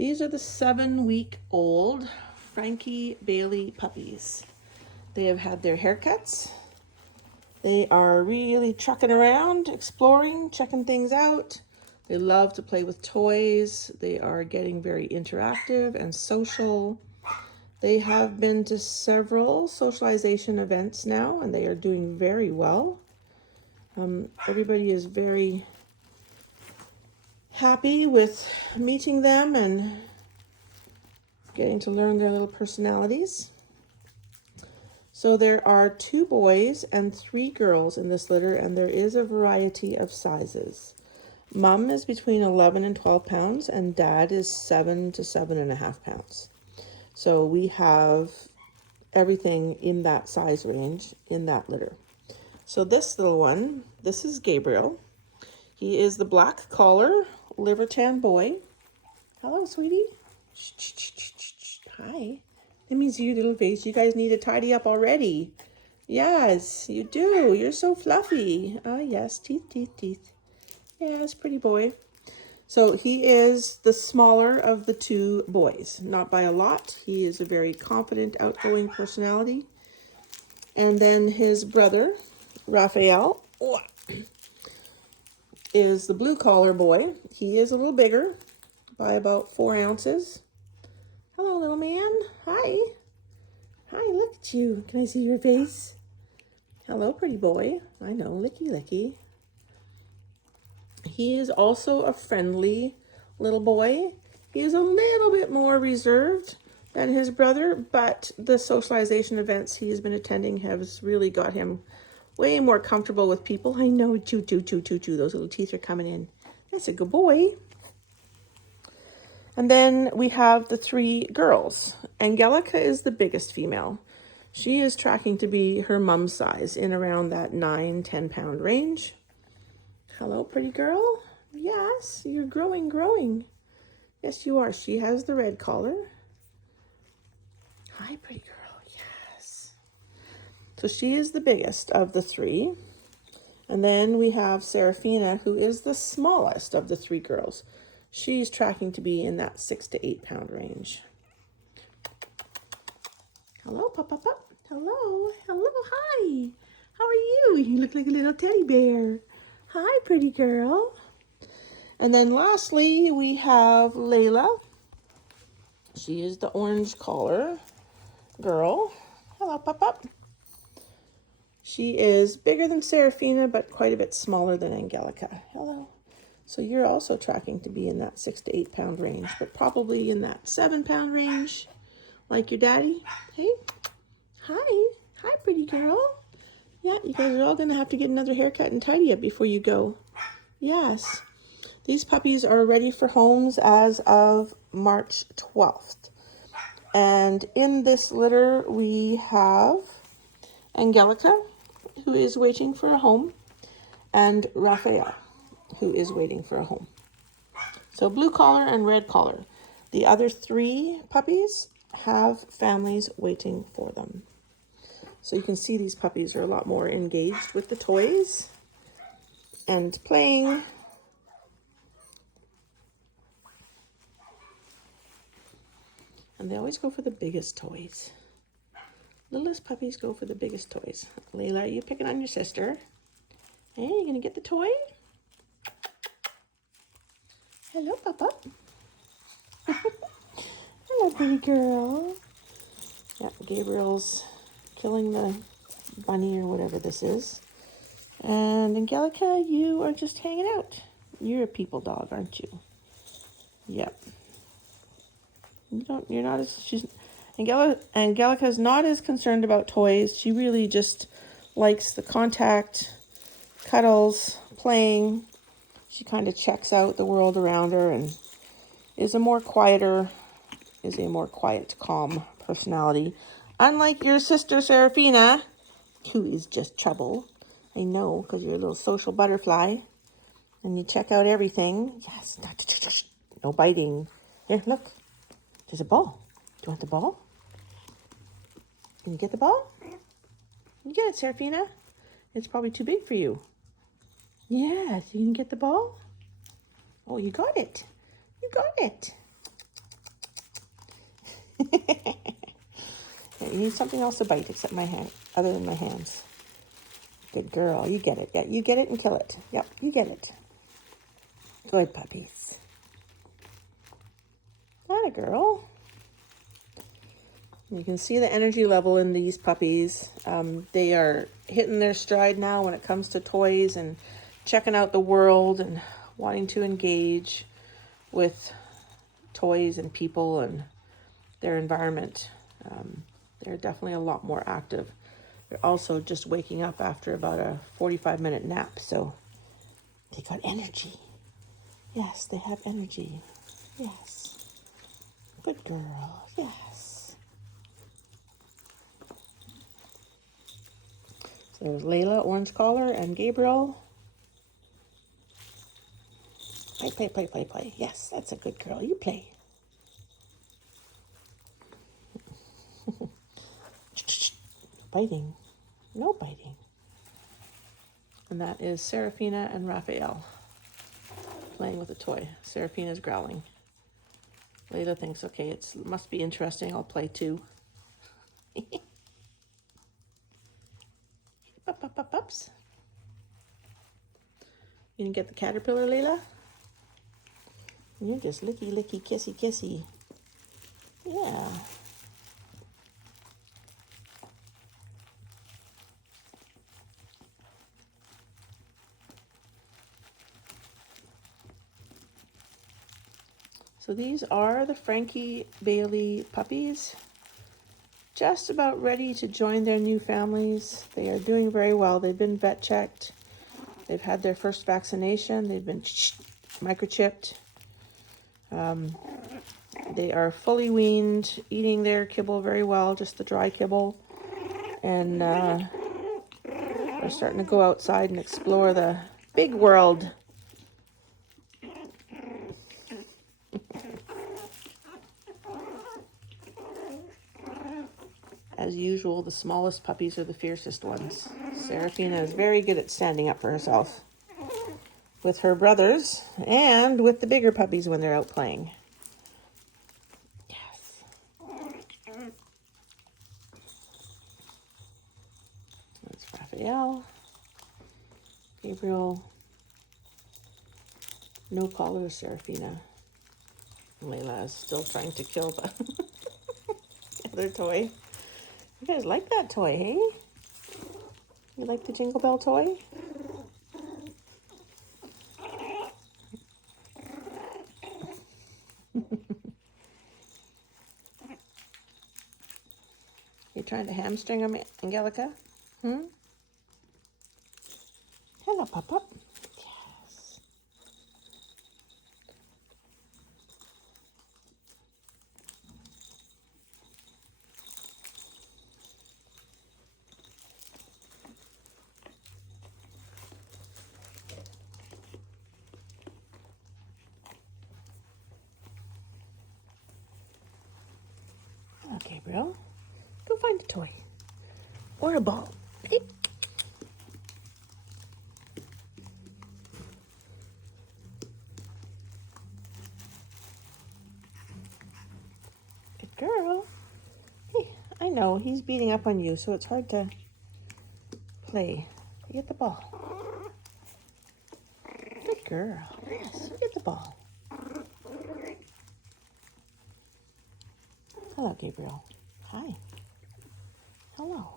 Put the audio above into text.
These are the 7-week-old Frankie Bailey puppies. They have had their haircuts. They are really trucking around, exploring, checking things out. They love to play with toys. They are getting very interactive and social. They have been to several socialization events now, and they are doing very well. Everybody is very happy with meeting them and getting to learn their little personalities. So there are 2 boys and 3 girls in this litter, and there is a variety of sizes. Mom is between 11 and 12 pounds, and Dad is 7 to 7.5 pounds. So we have everything in that size range in that litter. So this little one, this is Gabriel. He is the black collar, liver tan boy. Hello, sweetie. Shh, shh, shh, shh, shh. Hi. That means you little face. You guys need to tidy up already. Yes, you do. You're so fluffy. Ah, yes. Teeth, teeth, teeth. Yes, pretty boy. So he is the smaller of the 2 boys. Not by a lot. He is a very confident, outgoing personality. And then his brother, Raphael, is the blue collar boy. He is a little bigger by about 4 ounces. Hello, little man. Hi. Hi, look at you. Can I see your face? Hello, pretty boy. I know, licky, licky. He is also a friendly little boy. He is a little bit more reserved than his brother, but the socialization events he has been attending has really got him way more comfortable with people. I know, choo, choo, choo, choo, choo. Those little teeth are coming in. That's a good boy. And then we have the 3 girls. Angelica is the biggest female. She is tracking to be her mom's size in around that 9-10 pound range. Hello, pretty girl. Yes, you're growing. Yes, you are. She has the red collar. Hi, pretty girl. Yes. So she is the biggest of the 3. And then we have Saraphina, who is the smallest of the 3 girls. She's tracking to be in that 6 to 8 pound range. Hello, pup. Hello. Hi. How are you? You look like a little teddy bear. Hi, pretty girl. And then lastly, we have Leila. She is the orange collar girl. Hello, pup. She is bigger than Saraphina, but quite a bit smaller than Angelica. Hello. So you're also tracking to be in that 6 to 8 pound range, but probably in that 7 pound range, like your daddy. Hey, hi, pretty girl. Yeah, you guys are all gonna have to get another haircut and tidy up before you go. Yes, these puppies are ready for homes as of March 12th. And in this litter, we have Angelica, who is waiting for a home, and Raphael, who is waiting for a home. So blue collar and red collar. The other 3 puppies have families waiting for them. So you can see these puppies are a lot more engaged with the toys and playing. And they always go for the biggest toys. Littlest puppies go for the biggest toys. Leila, are you picking on your sister? Hey, you gonna get the toy? Hello, Papa. Hello, pretty girl. Yeah, Gabriel's killing the bunny or whatever this is. And Angelica, you are just hanging out. You're a people dog, aren't you? Yep. You're not as, Angelica's not as concerned about toys. She really just likes the contact, cuddles, playing. She kind of checks out the world around her and is a more quiet, calm personality. Unlike your sister, Saraphina, who is just trouble. I know, because you're a little social butterfly. And you check out everything. Yes, no biting. Here, look. There's a ball. Do you want the ball? Can you get the ball? You get it, Saraphina. It's probably too big for you. Yes, you can get the ball? Oh, you got it. You got it. You need something else to bite except my hand, other than my hands. Good girl. You get it. Yeah, you get it and kill it. Yep, you get it. Good puppies. Not a girl. You can see the energy level in these puppies. They are hitting their stride now when it comes to toys and checking out the world and wanting to engage with toys and people and their environment. They're definitely a lot more active. They're also just waking up after about a 45-minute nap, so they got energy. Yes, they have energy. Yes. Good girl. Yes. So there's Leila, orange collar, and Gabriel. Play, play, play, play, play. Yes, that's a good girl. You play. Biting. No biting. And that is Saraphina and Raphael playing with a toy. Saraphina's growling. Leila thinks, okay, it must be interesting. I'll play too. Pups. You didn't get the caterpillar, Leila? You're just licky, licky, kissy, kissy. Yeah. So these are the Frankie Bailey puppies. Just about ready to join their new families. They are doing very well. They've been vet checked. They've had their first vaccination. They've been microchipped. They are fully weaned, eating their kibble very well, just the dry kibble. And they're starting to go outside and explore the big world. As usual, the smallest puppies are the fiercest ones. Saraphina is very good at standing up for herself with her brothers and with the bigger puppies when they're out playing. Yes. That's Raphael. Gabriel. No collar, Saraphina. Leila is still trying to kill the other toy. You guys like that toy, hey? You like the Jingle Bell toy? You trying to hamstring him, Angelica? Hello, Papa. Yes. Hello, Gabriel. Go find a toy. Or a ball. Hey. Good girl. Hey, I know, he's beating up on you, so it's hard to play. You get the ball. Good girl. Yes, you get the ball. Hello, Gabriel. Hi. Hello.